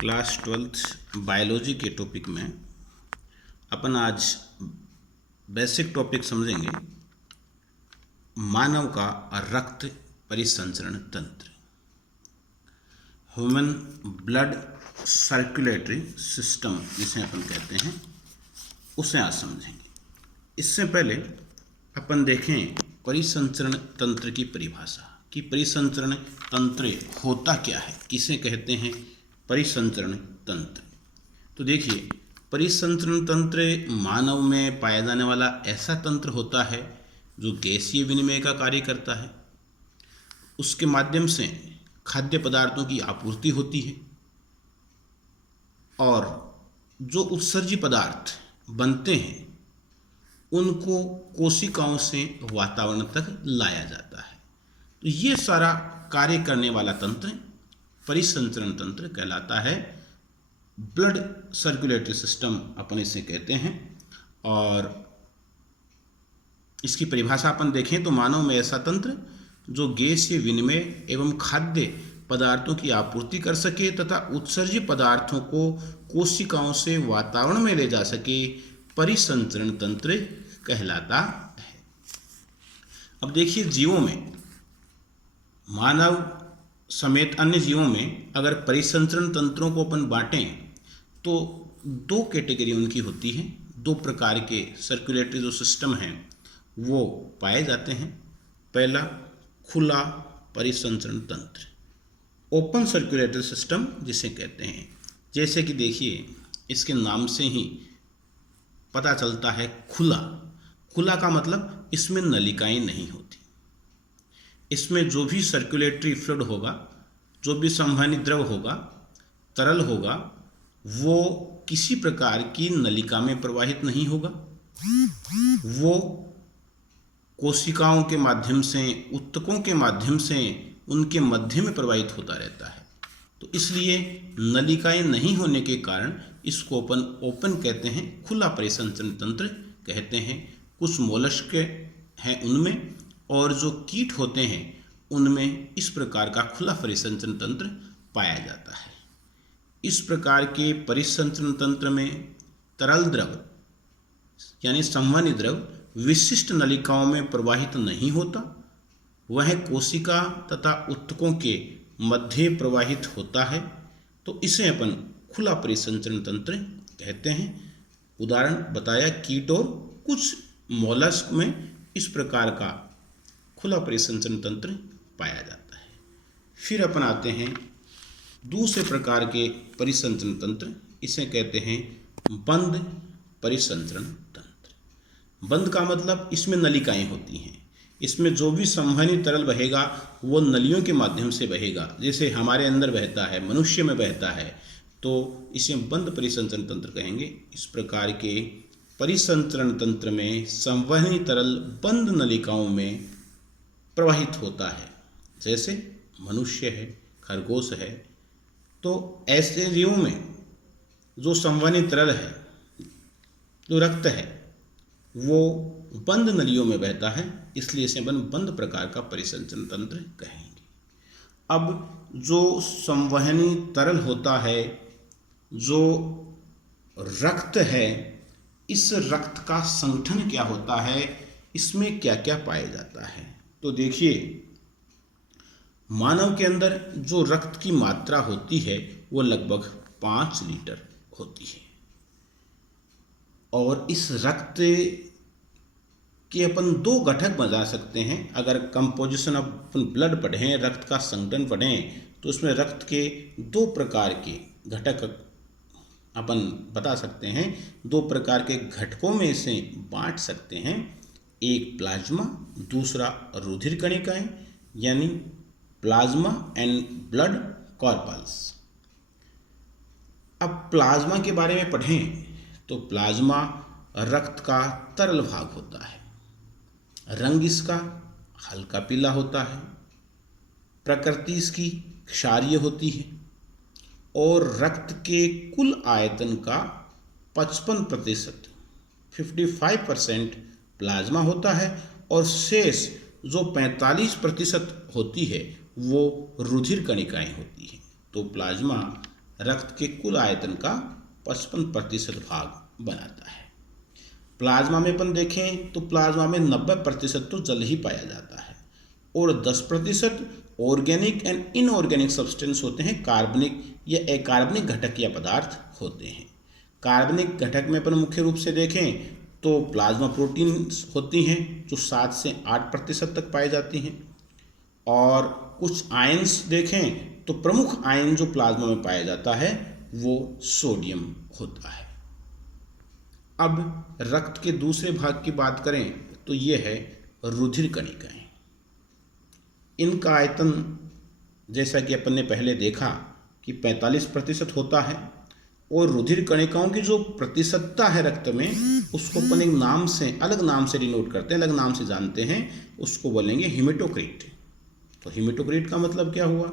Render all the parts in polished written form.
Class 12th biology के topic में अपन आज बेसिक टॉपिक समझेंगे मानव का रक्त परिसंचरण तंत्र, ह्यूमन ब्लड सर्कुलेटरी सिस्टम जिसे अपन कहते हैं, उसे आज समझेंगे। इससे पहले अपन देखें परिसंचरण तंत्र की परिभाषा कि परिसंचरण तंत्र होता क्या है, किसे कहते हैं परिसंचरण तंत्र। तो देखिए, परिसंचरण तंत्र मानव में पाया जाने वाला ऐसा तंत्र होता है जो गैसीय विनिमय का कार्य करता है। उसके माध्यम से खाद्य पदार्थों की आपूर्ति होती है और जो उत्सर्जी पदार्थ बनते हैं उनको कोशिकाओं से वातावरण तक लाया जाता है। तो ये सारा कार्य करने वाला तंत्र परिसंचरण तंत्र कहलाता है। ब्लड सर्कुलेटरी सिस्टम अपन इसे कहते हैं। और इसकी परिभाषा अपन देखें तो मानव में ऐसा तंत्र जो गैसीय विनिमय एवं खाद्य पदार्थों की आपूर्ति कर सके तथा उत्सर्जी पदार्थों को कोशिकाओं से वातावरण में ले जा सके, परिसंचरण तंत्र कहलाता है। अब देखिए, जीवों में, मानव समेत अन्य जीवों में अगर परिसंचरण तंत्रों को अपन बांटें तो दो कैटेगरी उनकी होती है। दो प्रकार के सर्कुलेटरी जो सिस्टम हैं वो पाए जाते हैं। पहला खुला परिसंचरण तंत्र, ओपन सर्कुलेटरी सिस्टम जिसे कहते हैं। जैसे कि देखिए, इसके नाम से ही पता चलता है खुला। खुला का मतलब इसमें नलिकाएं नहीं होती। इसमें जो भी सर्कुलेटरी फ्लूइड होगा, जो भी संवहनी द्रव होगा, तरल होगा, वो किसी प्रकार की नलिका में प्रवाहित नहीं होगा। वो कोशिकाओं के माध्यम से, ऊतकों के माध्यम से उनके मध्य में प्रवाहित होता रहता है। तो इसलिए नलिकाएं नहीं होने के कारण इसको अपन ओपन कहते हैं, खुला परिसंचरण तंत्र कहते हैं। कुछ मोलस्क हैं उनमें और जो कीट होते हैं उनमें इस प्रकार का खुला परिसंचरण तंत्र पाया जाता है। इस प्रकार के परिसंचरण तंत्र में तरल द्रव यानी संवहनी द्रव विशिष्ट नलिकाओं में प्रवाहित नहीं होता, वह कोशिका तथा ऊतकों के मध्य प्रवाहित होता है। तो इसे अपन खुला परिसंचरण तंत्र कहते हैं। उदाहरण बताया, कीट और कुछ मोलस्क में इस प्रकार का खुला परिसंचरण तंत्र पाया जाता है। फिर अपन आते हैं दूसरे प्रकार के परिसंचरण तंत्र, इसे कहते हैं बंद परिसंचरण तंत्र। बंद का मतलब इसमें नलिकाएं होती हैं। इसमें जो भी संवहनी तरल बहेगा वो नलियों के माध्यम से बहेगा, जैसे हमारे अंदर बहता है, मनुष्य में बहता है, तो इसे बंद परिसंचरण तंत्र कहेंगे। इस प्रकार के परिसंचरण तंत्र में संवहनी तरल बंद नलिकाओं में प्रवाहित होता है, जैसे मनुष्य है, खरगोश है। तो ऐसे जीवों में जो संवहनी तरल है, जो रक्त है, वो बंद नलियों में बहता है, इसलिए इसे अपन बंद प्रकार का परिसंचरण तंत्र कहेंगे। अब जो संवहनी तरल होता है, जो रक्त है, इस रक्त का संगठन क्या होता है, इसमें क्या क्या पाया जाता है। तो देखिए, मानव के अंदर जो रक्त की मात्रा होती है वो लगभग 5 लीटर होती है। और इस रक्त के अपन दो घटक बना सकते हैं। अगर कंपोजिशन ऑफ ब्लड पढ़ें, रक्त का संगठन पढ़ें, तो उसमें रक्त के दो प्रकार के घटक अपन बता सकते हैं। दो प्रकार के घटकों में इसे बांट सकते हैं। एक प्लाज्मा, दूसरा रुधिर कणिकाएं, यानी प्लाज्मा एंड ब्लड कॉर्पल्स। अब प्लाज्मा के बारे में पढ़ें तो प्लाज्मा रक्त का तरल भाग होता है। रंग इसका हल्का पीला होता है, प्रकृति इसकी क्षारीय होती है और रक्त के कुल आयतन का 55% 55% प्लाज्मा होता है और शेष जो 45% होती है वो रुधिर कणिकाएं होती हैं। तो प्लाज्मा रक्त के कुल आयतन का 55% भाग बनाता है। प्लाज्मा में अपन देखें तो प्लाज्मा में 90% तो जल ही पाया जाता है और 10% ऑर्गेनिक एंड इनऑर्गेनिक सब्सटेंस होते हैं, कार्बनिक या अकार्बनिक घटक या पदार्थ होते हैं। कार्बनिक घटक में अपन मुख्य रूप से देखें तो प्लाज्मा प्रोटीन्स होती हैं जो 7 से 8% तक पाई जाती हैं, और कुछ आयंस देखें तो प्रमुख आयन जो प्लाज्मा में पाया जाता है वो सोडियम होता है। अब रक्त के दूसरे भाग की बात करें तो ये है रुधिर कणिकाएं। इनका आयतन जैसा कि अपन ने पहले देखा कि 45% होता है, और रुधिर कणिकाओं की जो प्रतिशतता है रक्त में उसको अपन एक नाम से, अलग नाम से डिनोट करते हैं, अलग नाम से जानते हैं, उसको बोलेंगे हीमेटोक्रिट। तो हीमेटोक्रिट का मतलब क्या हुआ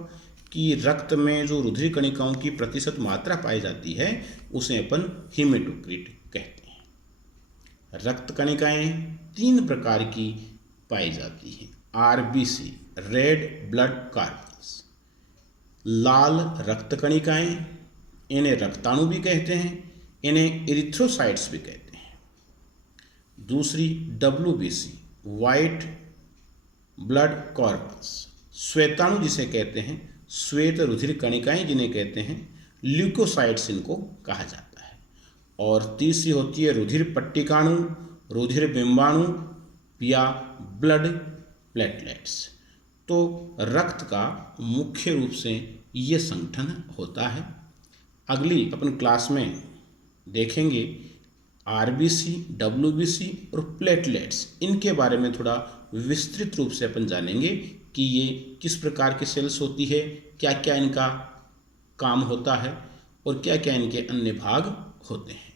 कि रक्त में जो रुधिर कणिकाओं की प्रतिशत मात्रा पाई जाती है उसे अपन हीमेटोक्रिट कहते हैं। रक्त कणिकाएं 3 प्रकार की पाई जाती हैं। आरबीसी, रेड ब्लड कार्पल्स, लाल रक्त कणिकाएं, इन्हें रक्ताणु भी कहते हैं, इन्हें इरिथ्रोसाइट्स भी कहते हैं। दूसरी डब्ल्यूबीसी, वाइट ब्लड कॉर्पल्स, श्वेताणु जिसे कहते हैं, श्वेत रुधिर कणिकाएं जिन्हें कहते हैं, ल्यूकोसाइट्स इनको कहा जाता है। और तीसरी होती है रुधिर पट्टिकाणु, रुधिर बिंबाणु या ब्लड प्लेटलेट्स। तो रक्त का मुख्य रूप से ये संगठन होता है। अगली अपन क्लास में देखेंगे आरबीसी, डब्ल्यूबीसी और प्लेटलेट्स, इनके बारे में थोड़ा विस्तृत रूप से अपन जानेंगे कि ये किस प्रकार की सेल्स होती है, क्या क्या इनका काम होता है और क्या क्या इनके अन्य भाग होते हैं।